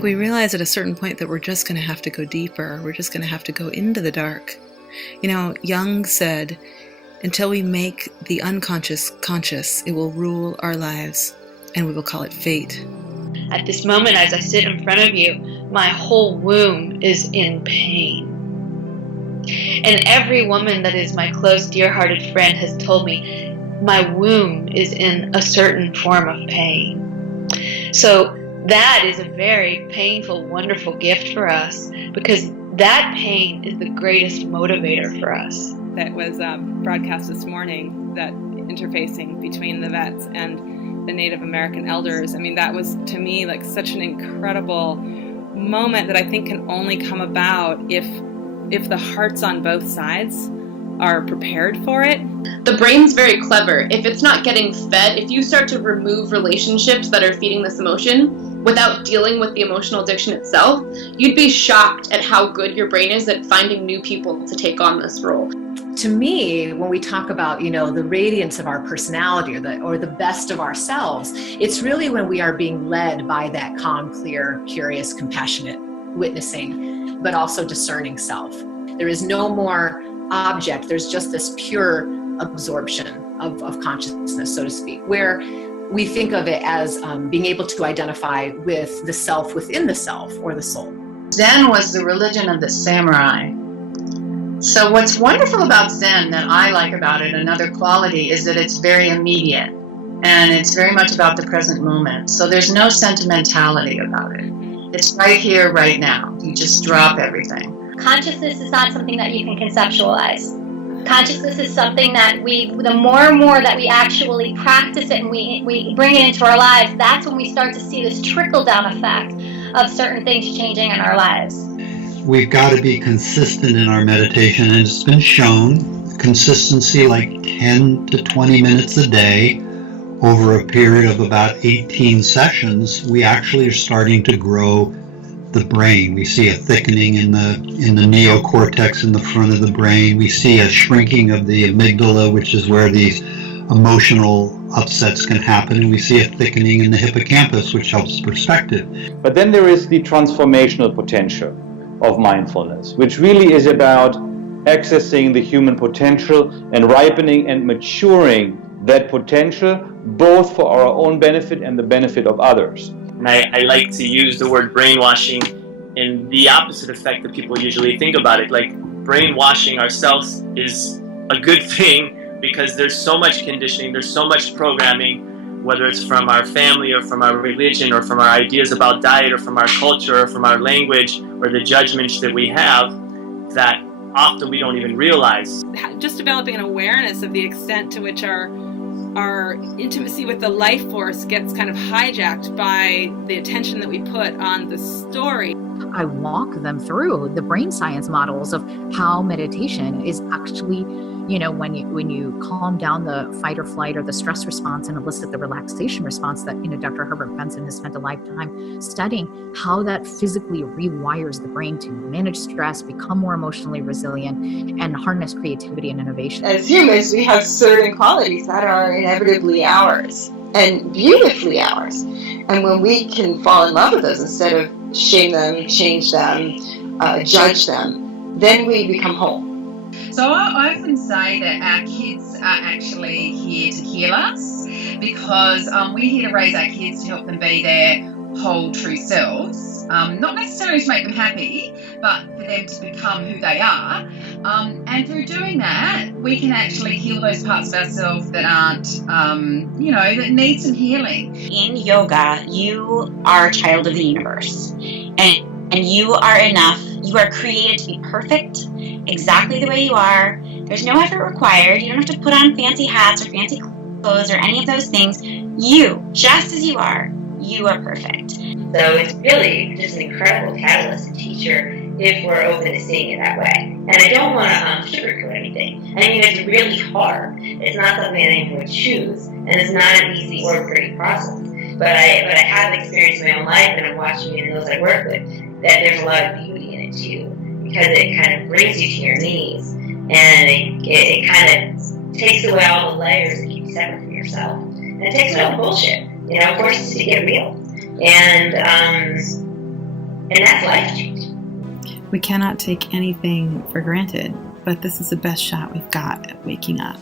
We realize at a certain point that we're just going to have to go deeper. We're just going to have to go into the dark. Jung said, until we make the unconscious conscious, it will rule our lives, and we will call it fate. At this moment, as I sit in front of you, my whole womb is in pain. And every woman that is my close, dear-hearted friend has told me my womb is in a certain form of pain. So that is a very painful, wonderful gift for us, because that pain is the greatest motivator for us. That was broadcast this morning, that interfacing between the vets and the Native American elders. I mean, that was, to me, like such an incredible moment that I think can only come about if the hearts on both sides are prepared for it. The brain's very clever. If it's not getting fed, if you start to remove relationships that are feeding this emotion without dealing with the emotional addiction itself, you'd be shocked at how good your brain is at finding new people to take on this role. To me, when we talk about, the radiance of our personality or the best of ourselves, it's really when we are being led by that calm, clear, curious, compassionate, witnessing, but also discerning self. There is no more object. There's just this pure absorption of consciousness, so to speak, where we think of it as being able to identify with the self within the self, or the soul. Zen was the religion of the samurai. So what's wonderful about Zen that I like about it, another quality, is that it's very immediate, and it's very much about the present moment. So there's no sentimentality about it. It's right here, right now. You just drop everything. Consciousness is not something that you can conceptualize. Consciousness is something that the more and more that we actually practice it and we bring it into our lives, that's when we start to see this trickle-down effect of certain things changing in our lives. We've got to be consistent in our meditation, and it's been shown, consistency like 10 to 20 minutes a day over a period of about 18 sessions, we actually are starting to grow the brain. We see a thickening in the neocortex in the front of the brain. We see a shrinking of the amygdala, which is where these emotional upsets can happen, and we see a thickening in the hippocampus, which helps perspective. But then there is the transformational potential of mindfulness, which really is about accessing the human potential and ripening and maturing that potential, both for our own benefit and the benefit of others. And I like to use the word brainwashing in the opposite effect that people usually think about it. Like, brainwashing ourselves is a good thing because there's so much conditioning, there's so much programming, whether it's from our family or from our religion or from our ideas about diet or from our culture or from our language or the judgments that we have, that often we don't even realize. Just developing an awareness of the extent to which our intimacy with the life force gets kind of hijacked by the attention that we put on the story. I walk them through the brain science models of how meditation is actually, when you calm down the fight or flight or the stress response and elicit the relaxation response that, Dr. Herbert Benson has spent a lifetime studying how that physically rewires the brain to manage stress, become more emotionally resilient, and harness creativity and innovation. As humans, we have certain qualities that are inevitably ours and beautifully ours. And when we can fall in love with those instead of shame them, change them, judge them, then we become whole. So I often say that our kids are actually here to heal us, because we're here to raise our kids to help them be their whole true selves, not necessarily to make them happy, but for them to become who they are. And through doing that, we can actually heal those parts of ourselves that aren't, that need some healing. In yoga, you are a child of the universe, and you are enough. You are created to be perfect, exactly the way you are. There's no effort required. You don't have to put on fancy hats or fancy clothes or any of those things. You, just as you are perfect. So it's really just an incredible catalyst and teacher if we're open to seeing it that way. And I don't want to sugarcoat anything. I mean, it's really hard. It's not something that anyone would choose, and it's not an easy or pretty process. But I have experienced in my own life, and I'm watching it in those I work with, that there's a lot of beauty in it too, because it kind of brings you to your knees, and it kind of takes away all the layers that keep you separate from yourself, and it takes away all the bullshit. Of course, to get real. And And that's life change. We cannot take anything for granted, but this is the best shot we've got at waking up.